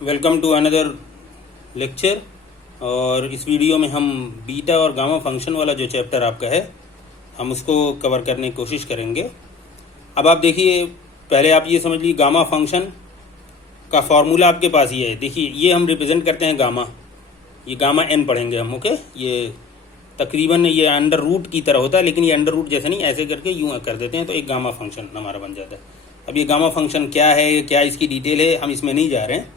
Welcome to another lecture. और इस video में हम बीटा और गामा फंक्शन वाला जो चैप्टर आपका है हम उसको कवर करने की कोशिश करेंगे। अब आप देखिए, पहले आप ये समझ लीजिए गामा फंक्शन का फॉर्मूला आपके पास ये है। देखिए ये हम रिप्रेजेंट करते हैं गामा, ये गामा एन पढ़ेंगे हम। ओके, ये तकरीबन ये अंडर रूट की तरह होता है, लेकिन ये अंडर रूट जैसे नहीं, ऐसे करके यूँ कर देते हैं तो एक गामा फंक्शन हमारा बन जाता है। अब ये गामा फंक्शन क्या है, क्या इसकी डिटेल है, हम इसमें नहीं जा रहे हैं,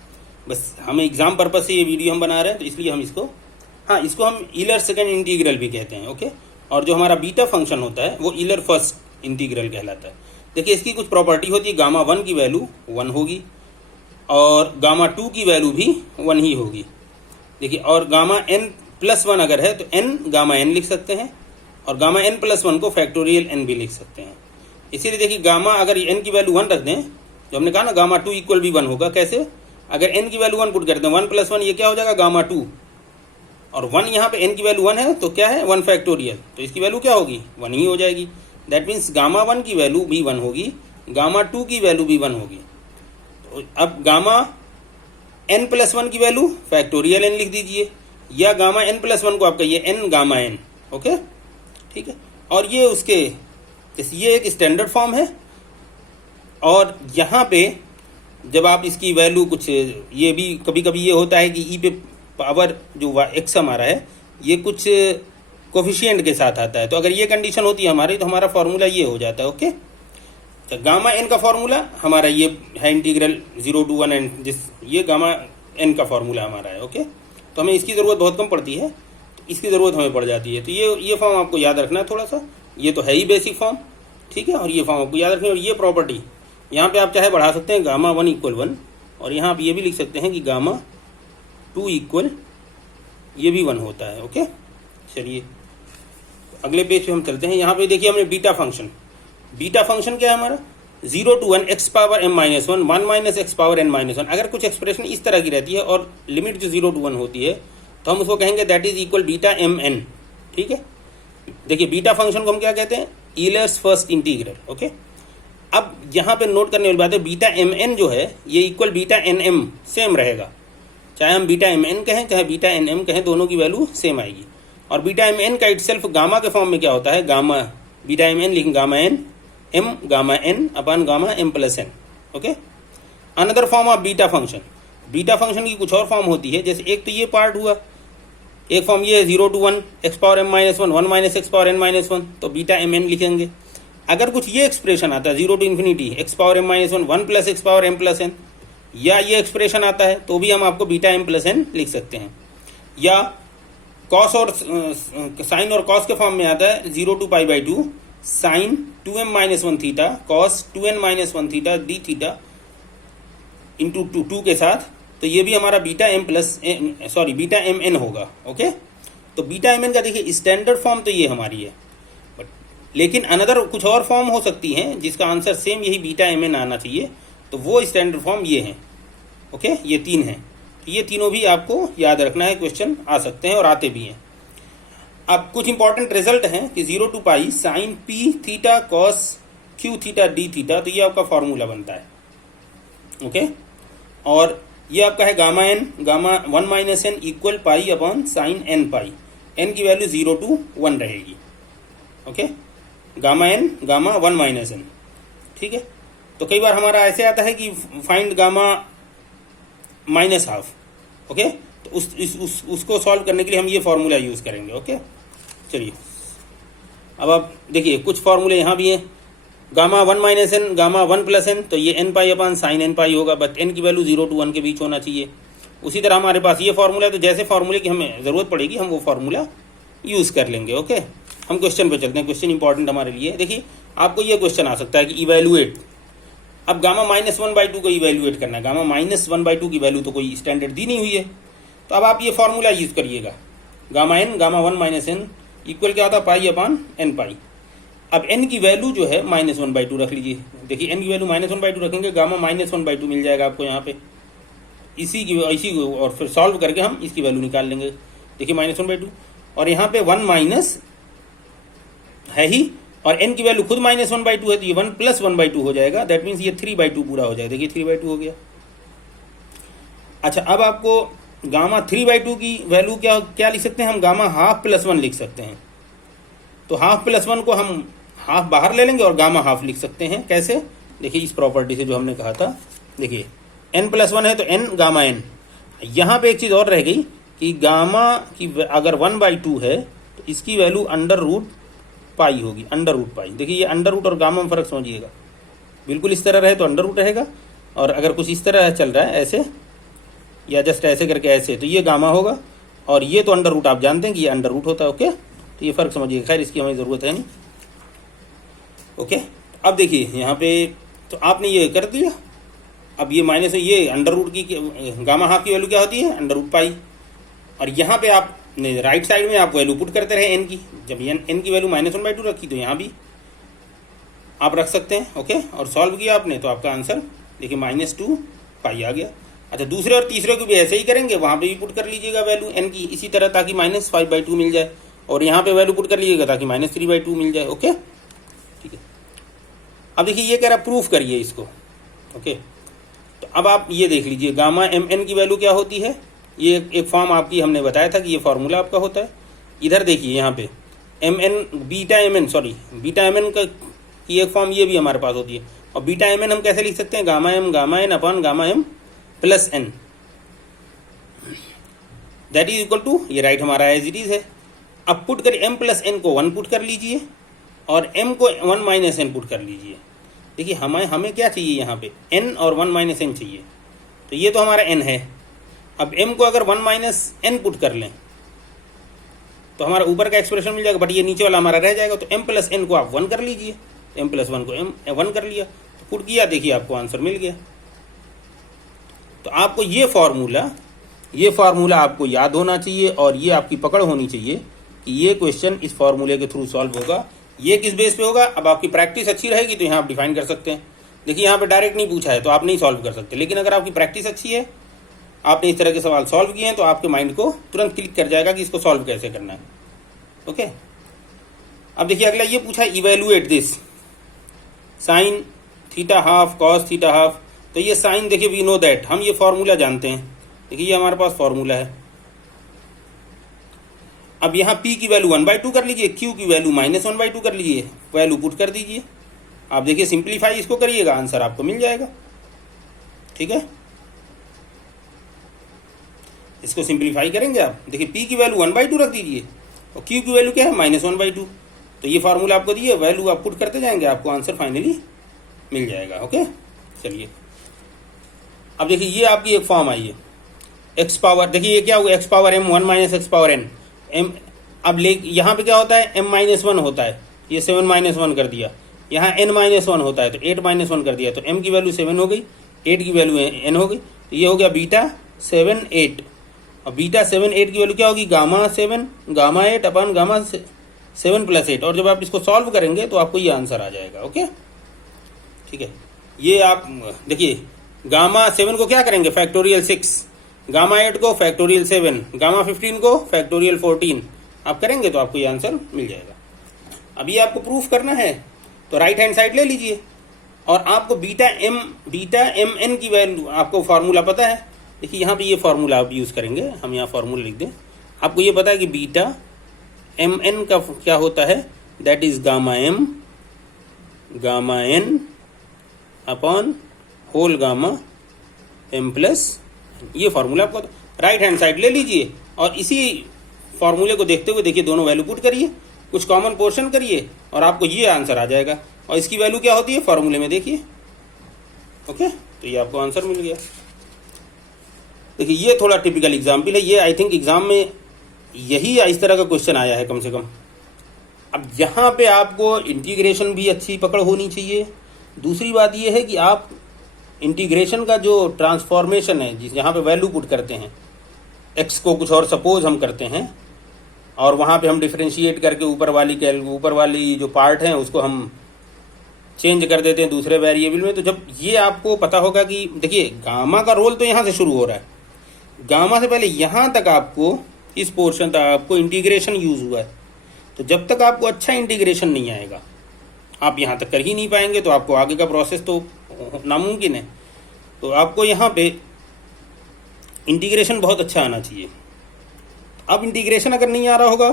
बस हमें एग्जाम पर्पज से ये वीडियो हम बना रहे हैं, तो इसलिए हम इसको हम ईलर सेकेंड इंटीग्रल भी कहते हैं। ओके, और जो हमारा बीटा फंक्शन होता है वो ईलर फर्स्ट इंटीग्रल कहलाता है। देखिए इसकी कुछ प्रॉपर्टी होती है, गामा 1 की वैल्यू 1 होगी और गामा 2 की वैल्यू भी 1 ही होगी। देखिए, और गामा n+1 अगर है तो n गामा n लिख सकते हैं, और गामा n+1 को फैक्टोरियल n भी लिख सकते हैं। इसीलिए देखिए गामा अगर n की वैल्यू 1 रख दें, जो हमने कहा ना गामा 2 इक्वल भी 1 होगा। कैसे? अगर n की वैल्यू 1 पुट करते हैं, 1+1 ये क्या हो जाएगा, गामा 2, और 1 यहाँ पे n की वैल्यू 1 है तो क्या है, 1 फैक्टोरियल, तो इसकी वैल्यू क्या होगी, 1 ही हो जाएगी। दैट मीन्स गामा 1 की वैल्यू भी 1 होगी, गामा 2 की वैल्यू भी 1 होगी। तो अब गामा n+1 की वैल्यू फैक्टोरियल n लिख दीजिए, या गामा n+1 को आपका ये n गामा n। ओके, ठीक है। और ये उसके ये एक स्टैंडर्ड फॉर्म है, और यहाँ पे जब आप इसकी वैल्यू कुछ, ये भी कभी कभी ये होता है कि ई पे पावर जो एक्स हमारा है ये कुछ कोफिशिएंट के साथ आता है, तो अगर ये कंडीशन होती है हमारी तो हमारा फॉर्मूला ये हो जाता है। ओके, तो गामा एन का फॉर्मूला हमारा ये है इंटीग्रल 0 to 1 एंड ये गामा एन का फॉर्मूला हमारा है। ओके, तो हमें इसकी ज़रूरत बहुत कम पड़ती है, तो इसकी ज़रूरत हमें पड़ जाती है। तो ये फॉर्म आपको याद रखना है थोड़ा सा, ये तो है ही बेसिक फॉर्म, ठीक है। और ये फॉर्म आपको याद रखना है, और ये प्रॉपर्टी यहाँ पे आप चाहे बढ़ा सकते हैं, गामा 1 = 1, और यहाँ आप ये भी लिख सकते हैं कि गामा 2 = ये भी 1 होता है। ओके, चलिए अगले पेज पे हम चलते हैं। यहाँ पे देखिए हमने बीटा फंक्शन क्या है हमारा, 0 to 1 x power m-1 1 - x power n-1। अगर कुछ एक्सप्रेशन इस तरह की रहती है और लिमिट जो 0 to 1 होती है तो हम उसको कहेंगे that is equal beta mn। ठीक है, देखिए बीटा फंक्शन को हम क्या कहते हैं, ईलर्स फर्स्ट इंटीग्रल। ओके, अब यहाँ पे नोट करने वाली बात है, बीटा mn जो है ये इक्वल बीटा nm सेम रहेगा, चाहे हम बीटा mn कहें चाहे बीटा nm कहें, दोनों की वैल्यू सेम आएगी। और बीटा mn का इटसेल्फ गामा के फॉर्म में क्या होता है, गामा बीटा mn लिखें gamma n m gamma n upon gamma m+n। Okay, another form of beta function की कुछ और फॉर्म होती है, जैसे एक तो ये पार्ट हुआ, एक फॉर्म ये 0 to 1 x power m-1 1 - x power n-1, तो बीटा mn लिखेंगे। अगर कुछ ये एक्सप्रेशन आता है 0 to ∞ x power m-1 1 + x power m+n, या ये एक्सप्रेशन आता है तो भी हम आपको बीटा m+n लिख सकते हैं। या कॉस और साइन और कॉस के फॉर्म में आता है 0 to π/2 sine 2m-1 theta cos 2n-1 theta D theta into 2 के साथ, तो ये भी हमारा बीटा mn होगा। ओके, तो बीटा mn का देखिए स्टैंडर्ड फॉर्म तो ये हमारी है, लेकिन अनदर कुछ और फॉर्म हो सकती हैं जिसका आंसर सेम यही बीटा mn आना चाहिए, तो वो स्टैंडर्ड फॉर्म ये हैं। ओके, ये 3 हैं, तो ये तीनों भी आपको याद रखना है, क्वेश्चन आ सकते हैं और आते भी हैं। अब कुछ इंपॉर्टेंट रिजल्ट हैं कि 0 to π sine p theta cos q theta D theta, तो ये आपका फॉर्मूला बनता है। ओके, और ये आपका है gamma n gamma 1 - n equal π/sin n π, n की वैल्यू 0 to 1 रहेगी। Okay, gamma n gamma 1 - n, ठीक है। तो कई बार हमारा ऐसे आता है कि फाइंड गामा -½ ओके, तो उसको सॉल्व करने के लिए हम ये फॉर्मूला यूज़ करेंगे। ओके, चलिए अब आप देखिए कुछ फॉर्मूले यहाँ भी हैं, गामा 1 - n गामा 1+n, तो ये n π/sin n π होगा, बट n की वैल्यू 0 to 1 के बीच होना चाहिए। उसी तरह हमारे पास ये फॉर्मूला है, तो जैसे फॉर्मूले की हमें ज़रूरत पड़ेगी हम वो फॉर्मूला यूज़ कर लेंगे। ओके, हम क्वेश्चन पे चलते हैं, क्वेश्चन इंपॉर्टेंट हमारे लिए। देखिए आपको ये क्वेश्चन आ सकता है कि इवेल्युएट, अब गामा -1/2 को इवेल्युएट करना है, गामा -1/2 की वैल्यू तो कोई स्टैंडर्ड दी नहीं हुई है, तो अब आप ये फॉर्मूला यूज़ करिएगा, gamma n gamma 1 - n equal क्या होता है π/n π। अब n की वैल्यू जो है -1/2 रख लीजिए। देखिए n की वैल्यू -1/2 रखेंगे, गामा -1/2 मिल जाएगा आपको यहाँ पे, इसी को और फिर सॉल्व करके हम इसकी वैल्यू निकाल लेंगे। देखिए -1/2, और यहाँ पे 1 माइनस है ही, और n की वैल्यू खुद -1/2 है, तो ये 1 + 1/2 हो जाएगा। दैट मीन्स ये 3/2 पूरा हो जाएगा। देखिए 3/2 हो गया। अच्छा, अब आपको गामा 3/2 की वैल्यू क्या क्या लिख सकते हैं हम? गामा हाफ प्लस 1 लिख सकते हैं। तो हाफ प्लस 1 को हम हाफ बाहर ले लेंगे और गामा हाफ लिख सकते हैं। कैसे? देखिए इस प्रॉपर्टी से जो हमने कहा था, देखिए n+1 है तो n गामा n। यहाँ पे एक चीज़ और रह गई कि गामा की अगर 1/2 है तो इसकी वैल्यू √पाई होगी, √पाई। देखिए ये अंडर रूट और गामा में फ़र्क समझिएगा। बिल्कुल इस तरह रहे तो अंडर रूट रहेगा, और अगर कुछ इस तरह चल रहा है ऐसे या जस्ट ऐसे करके ऐसे, तो ये गामा होगा। और ये तो अंडर रूट आप जानते हैं कि ये अंडर रूट होता है। ओके, तो ये फ़र्क समझिए। खैर इसकी हमें ज़रूरत है नहीं। ओके, अब देखिए यहाँ पे तो आपने ये कर दिया। अब ये माइनस ये अंडर रूट की गामा हाफ की वैल्यू क्या होती है? √पाई। और यहाँ पे आप राइट साइड में आप वैल्यू पुट करते रहे एन की। जब एन की वैल्यू -1/2 रखी तो यहाँ भी आप रख सकते हैं। ओके, और सॉल्व किया आपने तो आपका आंसर देखिए -2π आ गया। अच्छा, दूसरे और तीसरे को भी ऐसे ही करेंगे, वहाँ पे भी पुट कर लीजिएगा वैल्यू एन की इसी तरह, ताकि -5/2 मिल जाए। और यहाँ पे वैल्यू पुट कर लीजिएगा ताकि -3/2 मिल जाए। ओके, ठीक है। अब देखिए ये कह रहा प्रूफ करिए इसको। ओके, तो अब आप ये देख लीजिए गामा mn की वैल्यू क्या होती है। ये एक फॉर्म आपकी हमने बताया था कि ये फार्मूला आपका होता है। इधर देखिए यहाँ पे बीटा एम एन का की एक फॉर्म ये भी हमारे पास होती है। और बीटा एम एन हम कैसे लिख सकते हैं? Gamma n upon gamma m plus n, that is equal to, ये राइट हमारा एज इट इज है। अब पुट कर m प्लस एन को 1 पुट कर लीजिए और m को 1 माइनस एन पुट कर लीजिए। देखिए हमें क्या चाहिए यहाँ पे? n और 1 माइनस एन चाहिए। तो ये तो हमारा n है। अब m को अगर 1 माइनस एन पुट कर लें तो हमारा ऊपर का एक्सप्रेशन मिल जाएगा, बट ये नीचे वाला हमारा रह जाएगा। तो m प्लस एन को आप 1 कर लीजिए, m प्लस 1 को m 1 कर लिया, तो पुट किया, देखिए आपको आंसर मिल गया। तो आपको ये फार्मूला आपको याद होना चाहिए और ये आपकी पकड़ होनी चाहिए कि ये क्वेश्चन इस फार्मूले के थ्रू सॉल्व होगा। ये किस बेस पे होगा? अब आपकी प्रैक्टिस अच्छी रहेगी तो यहाँ आप डिफाइन कर सकते हैं। देखिए यहाँ पे डायरेक्ट नहीं पूछा है तो आप नहीं सॉल्व कर सकते, लेकिन अगर आपकी प्रैक्टिस अच्छी है, आपने इस तरह के सवाल सॉल्व किए हैं, तो आपके माइंड को तुरंत क्लिक कर जाएगा कि इसको सॉल्व कैसे करना है। ओके, अब देखिए अगला ये पूछा evaluate this sine theta half cos theta half. तो ये साइन देखिए वी नो दैट, हम ये फॉर्मूला जानते हैं। देखिए ये हमारे पास फॉर्मूला है। अब यहाँ p की वैल्यू 1/2 कर लीजिए, q की वैल्यू -1/2 कर लीजिए, वैल्यू पुट कर दीजिए। आप देखिए सिंप्लीफाई इसको करिएगा, आंसर आपको मिल जाएगा। ठीक है, इसको सिंप्लीफाई करेंगे आप। देखिए p की वैल्यू 1/2 रख दीजिए और q की वैल्यू क्या है? -1/2। तो ये फार्मूला आपको दिए, वैल्यू आप पुट करते जाएंगे, आपको आंसर फाइनली मिल जाएगा। ओके, चलिए अब देखिए ये आपकी एक फॉर्म आई है एक्स पावर। देखिए ये क्या हुआ? x power m 1 minus x power n m। अब यहाँ पे क्या होता है? m-1 होता है, ये 7-1 कर दिया। यहाँ n-1 होता है तो 8-1 कर दिया, तो m की वैल्यू 7 हो गई, 8 की वैल्यू n हो गई। तो ये हो गया बीटा 7 8। और बीटा 7 8 की वैल्यू क्या होगी? गामा 7 गामा 8 अपन गामा 7 प्लस 8। और जब आप इसको सॉल्व करेंगे तो आपको ये आंसर आ जाएगा। ओके, ठीक है। ये आप देखिए गामा 7 को क्या करेंगे? फैक्टोरियल 6, गामा 8 को फैक्टोरियल 7, गामा 15 को फैक्टोरियल 14 आप करेंगे तो आपको ये आंसर मिल जाएगा। अब ये आपको प्रूफ करना है तो राइट हैंड साइड ले लीजिए और आपको बीटा एम एन की वैल्यू, आपको फार्मूला पता है। देखिए यहाँ पे ये फार्मूला आप यूज़ करेंगे, हम यहाँ फार्मूला लिख दें। आपको ये पता है कि बीटा एम एन का क्या होता है? That is gamma n upon whole gamma m plus. ये फार्मूला आपको राइट हैंड साइड ले लीजिए और इसी फार्मूले को देखते हुए देखिए दोनों वैल्यू पुट करिए, कुछ कॉमन पोर्शन करिए और आपको ये आंसर आ जाएगा। और इसकी वैल्यू क्या होती है फार्मूले में देखिए। ओके, तो ये आपको आंसर मिल गया। देखिए ये थोड़ा टिपिकल एग्जाम्पल है, ये आई थिंक एग्जाम में यही इस तरह का क्वेश्चन आया है कम से कम। अब यहाँ पे आपको इंटीग्रेशन भी अच्छी पकड़ होनी चाहिए। दूसरी बात ये है कि आप इंटीग्रेशन का जो ट्रांसफॉर्मेशन है, जहाँ पे वैल्यू पुट करते हैं, एक्स को कुछ और सपोज हम करते हैं और वहाँ पे हम डिफरेंशिएट करके ऊपर वाली जो पार्ट है उसको हम चेंज कर देते हैं दूसरे वेरिएबल में। तो जब ये आपको पता होगा कि देखिए गामा का रोल तो यहाँ से शुरू हो रहा है, गामा से पहले यहाँ तक आपको इस पोर्शन तक आपको इंटीग्रेशन यूज हुआ है। तो जब तक आपको अच्छा इंटीग्रेशन नहीं आएगा, आप यहाँ तक कर ही नहीं पाएंगे, तो आपको आगे का प्रोसेस तो नामुमकिन है। तो आपको यहाँ पे इंटीग्रेशन बहुत अच्छा आना चाहिए। अब इंटीग्रेशन अगर नहीं आ रहा होगा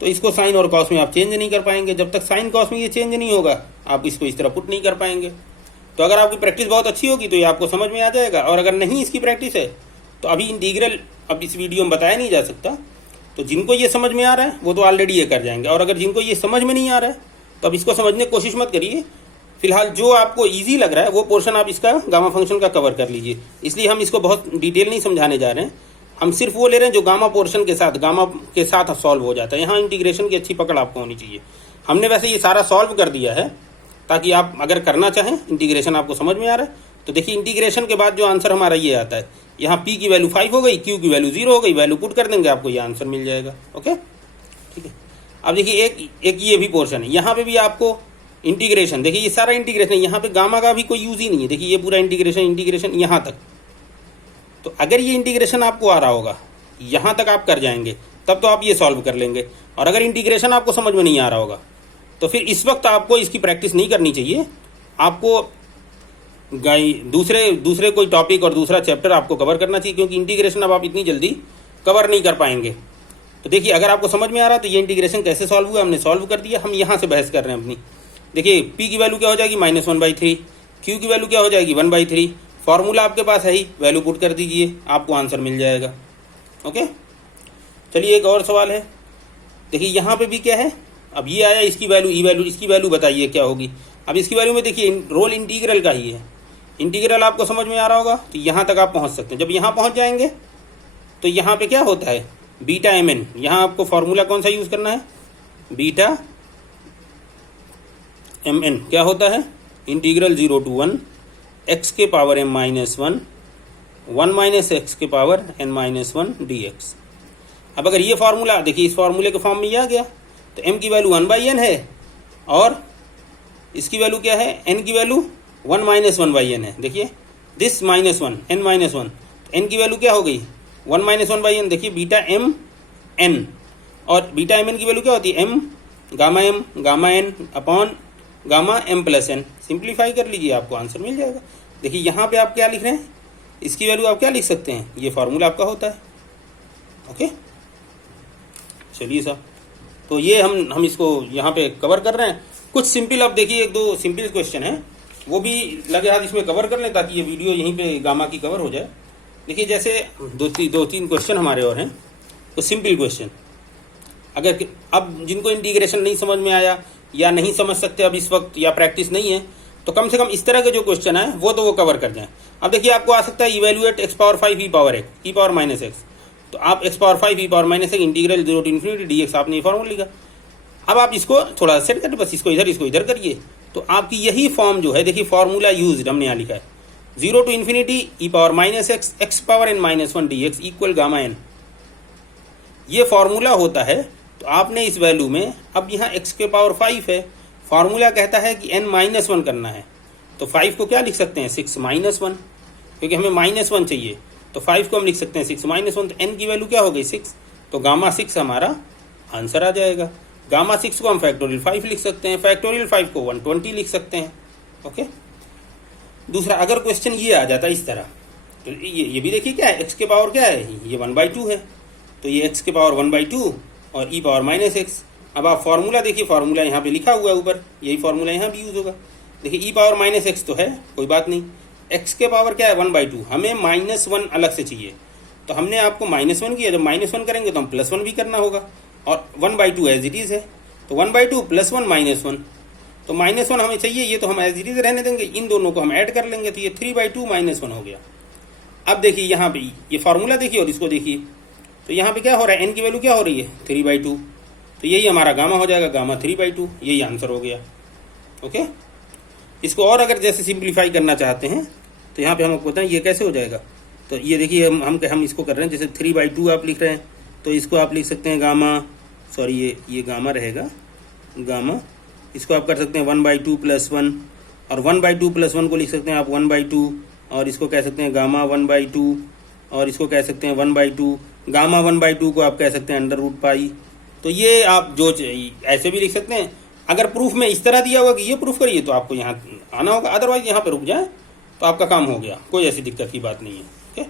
तो इसको साइन और कॉस में आप चेंज नहीं कर पाएंगे। जब तक साइन कॉस में ये चेंज नहीं होगा आप इसको इस तरह पुट नहीं कर पाएंगे। तो अगर आपकी प्रैक्टिस बहुत अच्छी होगी तो ये आपको समझ में आ जाएगा, और अगर नहीं इसकी प्रैक्टिस है तो अभी इंटीग्रल अब इस वीडियो में बताया नहीं जा सकता। तो जिनको ये समझ में आ रहा है वो तो ऑलरेडी ये कर जाएंगे, और अगर जिनको ये समझ में नहीं आ रहा है तो अब इसको समझने की कोशिश मत करिए। फिलहाल जो आपको ईजी लग रहा है वो पोर्शन आप इसका गामा फंक्शन का कवर कर लीजिए। इसलिए हम इसको बहुत डिटेल नहीं समझाने जा रहे हैं, हम सिर्फ वो ले रहे हैं जो गामा पोर्शन के साथ गामा के साथ सॉल्व हो जाता है। यहाँ इंटीग्रेशन की अच्छी पकड़ आपको होनी चाहिए। हमने वैसे ये सारा सॉल्व कर दिया है ताकि आप अगर करना चाहें, इंटीग्रेशन आपको समझ में आ रहा है तो देखिए इंटीग्रेशन के बाद जो आंसर हमारा ये आता है, यहाँ p की वैल्यू 5 हो गई, q की वैल्यू 0 हो गई, वैल्यू पुट कर देंगे आपको ये आंसर मिल जाएगा। ओके, ठीक है। अब देखिए एक ये भी पोर्शन है, यहाँ पे भी आपको इंटीग्रेशन, देखिए ये सारा इंटीग्रेशन है, यहाँ पे गामा का भी कोई यूज ही नहीं है। देखिए ये पूरा इंटीग्रेशन यहाँ तक। तो अगर ये इंटीग्रेशन आपको आ रहा होगा, यहाँ तक आप कर जाएंगे तब तो आप ये सॉल्व कर लेंगे। और अगर इंटीग्रेशन आपको समझ में नहीं आ रहा होगा तो फिर इस वक्त आपको इसकी प्रैक्टिस नहीं करनी चाहिए। आपको दूसरे कोई टॉपिक और दूसरा चैप्टर आपको कवर करना चाहिए, क्योंकि इंटीग्रेशन अब आप इतनी जल्दी कवर नहीं कर पाएंगे। तो देखिए अगर आपको समझ में आ रहा है तो ये इंटीग्रेशन कैसे सॉल्व हुआ, हमने सॉल्व कर दिया। हम यहाँ से बहस कर रहे हैं अपनी। देखिए p की वैल्यू क्या हो जाएगी -1/3, q की वैल्यू क्या हो जाएगी 1/3। फॉर्मूला आपके पास है ही, वैल्यू पुट कर दीजिए, आपको आंसर मिल जाएगा। ओके, चलिए एक और सवाल है। देखिए यहाँ पे भी क्या है, अब ये आया इसकी वैल्यू, ई वैल्यू, इसकी वैल्यू बताइए क्या होगी। अब इसकी वैल्यू में देखिए रोल इंटीग्रल का ही है। इंटीग्रल आपको समझ में आ रहा होगा तो यहाँ तक आप पहुँच सकते हैं। जब यहाँ पहुँच जाएंगे तो यहाँ पे क्या होता है, बीटा mn। यहाँ आपको फॉर्मूला कौन सा यूज करना है, बीटा mn। क्या होता है, इंटीग्रल 0 to 1 x के पावर m-1 1 माइनस एक्स के पावर n-1 dx। अब अगर ये फार्मूला देखिए इस फार्मूले के फॉर्म में ये आ गया तो m की वैल्यू 1/n है और इसकी वैल्यू क्या है, n की वैल्यू 1 माइनस 1/n है। देखिए दिस -1 n-1, n की वैल्यू क्या हो गई 1 माइनस 1/n। देखिए बीटा m n, और बीटा mn की वैल्यू क्या होती है, m gamma n upon gamma m plus n। Simplify कर लीजिए, आपको आंसर मिल जाएगा। देखिए यहाँ पे आप क्या लिख रहे हैं, इसकी वैल्यू आप क्या लिख सकते हैं, ये फार्मूला आपका होता है। ओके, चलिए साहब, तो ये हम इसको यहाँ पे कवर कर रहे हैं। कुछ सिंपल, अब देखिए एक दो सिंपल क्वेश्चन है, वो भी लगे हाथ इसमें कवर कर लें ताकि ये वीडियो यहीं पे गामा की कवर हो जाए। देखिए जैसे दो तीन क्वेश्चन हमारे और हैं, तो सिंपल क्वेश्चन। अगर अब जिनको इंटीग्रेशन नहीं समझ में आया या नहीं समझ सकते अब इस वक्त, या प्रैक्टिस नहीं है, तो कम से कम इस तरह के जो क्वेश्चन है वो तो वो कवर कर जाएं। अब देखिए आपको आ सकता है इवेल्युएट x⁵ e⁻x, तो आप x⁵ e⁻x integral 0 to ∞ dx, आपने ये फॉर्मूला लिखा। अब आप इसको थोड़ा सेट कर, बस इसको इधर करिए, तो आपकी यही फॉर्म जो है, देखिए फॉर्मूला यूज्ड हमने यहाँ लिखा है 0 to ∞ e⁻x x⁻n-1 dx equal gamma n। ये फॉर्मूला होता है। तो आपने इस वैल्यू में, अब यहाँ x के पावर 5 है, फॉर्मूला कहता है कि n-1 करना है, तो 5 को क्या लिख सकते हैं 6-1, क्योंकि हमें -1 चाहिए, तो 5 को हम लिख सकते हैं 6-1, तो n की वैल्यू क्या हो गई 6, तो गामा 6 हमारा आंसर आ जाएगा। गामा 6 को हम फैक्टोरियल 5 लिख सकते हैं, फैक्टोरियल 5 को 120 लिख सकते हैं। ओके, दूसरा अगर क्वेश्चन ये आ जाता इस तरह, तो ये भी देखिए क्या है, x के पावर क्या है, ये 1/2 है, तो ये x के पावर 1/2 और e⁻x। अब आप फॉर्मूला देखिए, फॉर्मूला यहाँ पे लिखा हुआ है ऊपर, यही फॉर्मूला यहाँ भी यूज होगा। देखिए e⁻x तो है, कोई बात नहीं, x के पावर क्या है 1/2, हमें -1 अलग से चाहिए, तो हमने आपको -1 किया। जब -1 करेंगे तो हम +1 भी करना होगा, और 1/2 एज इट इज है, तो 1/2 + 1 -1, तो -1 हमें चाहिए, ये तो हम एज इट इज रहने देंगे, इन दोनों को हम ऐड कर लेंगे, तो ये 3/2 -1 हो गया। अब देखिए यहाँ पे ये फार्मूला देखिए और इसको देखिए, तो यहाँ पे क्या हो रहा है, n की वैल्यू क्या हो रही है 3/2, तो यही हमारा गामा हो जाएगा, गामा 3/2, यही आंसर हो गया। ओके, इसको और अगर जैसे सिंप्लीफाई करना चाहते हैं तो यहाँ पे हम आपको बताएं ये कैसे हो जाएगा। तो ये देखिए हम इसको कर रहे हैं, जैसे 3/2 आप लिख रहे हैं, तो इसको आप लिख सकते हैं गामा, सॉरी ये गामा रहेगा, गामा, इसको आप कर सकते हैं 1/2 + 1, और 1/2 + 1 को लिख सकते हैं आप 1/2, और इसको कह सकते हैं गामा 1/2, और इसको कह सकते हैं 1/2, गामा 1/2 को आप कह सकते हैं √π। तो ये आप जो ऐसे भी लिख सकते हैं। अगर प्रूफ में इस तरह दिया होगा कि ये प्रूफ करिए तो आपको यहाँ आना होगा, अदरवाइज यहाँ पे रुक जाए तो आपका काम हो गया, कोई ऐसी दिक्कत की बात नहीं है। ओके,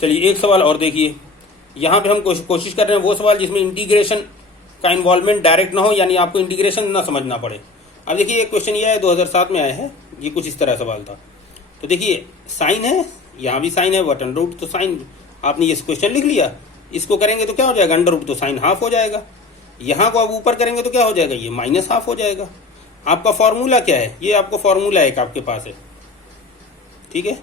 चलिए एक सवाल और देखिए, यहाँ पे हम कोशिश कर रहे हैं वो सवाल जिसमें इंटीग्रेशन का इन्वॉल्वमेंट डायरेक्ट ना हो, यानी आपको इंटीग्रेशन ना समझना पड़े। अब देखिए एक क्वेश्चन ये है, 2007 में आया है, ये कुछ इस तरह सवाल था। तो देखिए साइन है, यहाँ भी साइन है, वट अंडर रूट, तो साइन आपने ये क्वेश्चन लिख लिया, इसको करेंगे तो क्या हो जाएगा, अंडर रूट, तो साइन हाफ हो जाएगा। यहाँ को अब ऊपर करेंगे तो क्या हो जाएगा, ये माइनस हाफ हो जाएगा। आपका फॉर्मूला क्या है, ये आपको फॉर्मूला एक आपके पास है, ठीक है।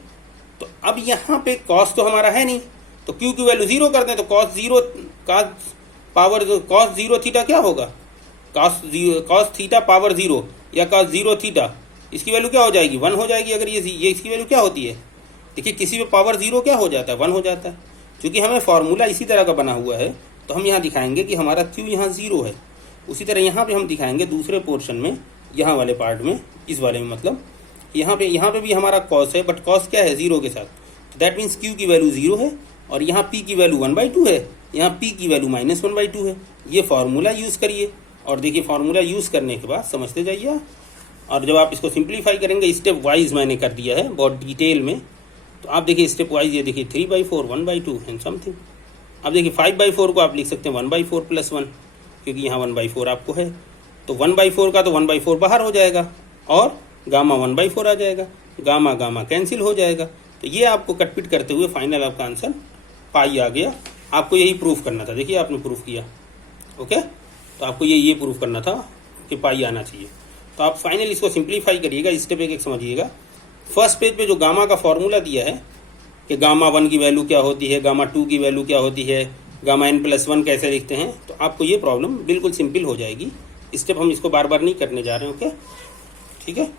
तो अब यहाँ पे कॉस तो हमारा है नहीं, तो क्यू की वैल्यू जीरो कर दें, तो कॉस जीरो का पावर कॉस जीरो थीटा क्या होगा, कॉस थीटा पावर जीरो या कॉस जीरो थीटा, इसकी वैल्यू क्या हो जाएगी, 1 हो जाएगी। अगर ये इसकी वैल्यू क्या होती है, देखिए किसी में पावर जीरो क्या हो जाता है, 1 हो जाता है। क्योंकि हमें फॉर्मूला इसी तरह का बना हुआ है, तो हम यहाँ दिखाएंगे कि हमारा क्यू यहाँ जीरो है। उसी तरह यहाँ पे हम दिखाएंगे दूसरे पोर्शन में, यहाँ वाले पार्ट में, इस वाले में मतलब यहाँ पे भी हमारा कॉस है, बट कॉस क्या है, जीरो के साथ, तो दैट मीन्स क्यू की वैल्यू जीरो है, और यहाँ पी की वैल्यू 1/2 है, यहाँ पी की वैल्यू -1/2 है। ये फार्मूला यूज़ करिए, और देखिए फार्मूला यूज़ करने के बाद समझते जाइए, और जब आप इसको सिंप्लीफाई करेंगे, स्टेप वाइज मैंने कर दिया है बहुत डिटेल में, तो आप देखिए स्टेप वाइज, ये देखिए 3/4, 1/2 एंड समथिंग। अब देखिए 5/4 को आप लिख सकते हैं 1/4 + 1, क्योंकि यहाँ 1/4 आपको है, तो 1/4 का तो 1/4 बाहर हो जाएगा, और गामा 1/4 आ जाएगा, गामा गामा कैंसिल हो जाएगा। तो ये आपको कटपिट करते हुए फाइनल आपका आंसर पाई आ गया। आपको यही प्रूफ करना था, देखिए आपने प्रूफ किया, ओके। तो आपको ये प्रूफ करना था कि पाई आना चाहिए। तो आप फाइनल इसको सिंप्लीफाई करिएगा, स्टेप एक समझिएगा। फर्स्ट पेज पे जो गामा का फॉर्मूला दिया है कि गामा 1 की वैल्यू क्या होती है, गामा 2 की वैल्यू क्या होती है, गामा n+1 कैसे लिखते हैं, तो आपको ये प्रॉब्लम बिल्कुल सिंपल हो जाएगी। स्टेप हम इसको बार बार नहीं करने जा रहे हैं, ओके, ठीक है।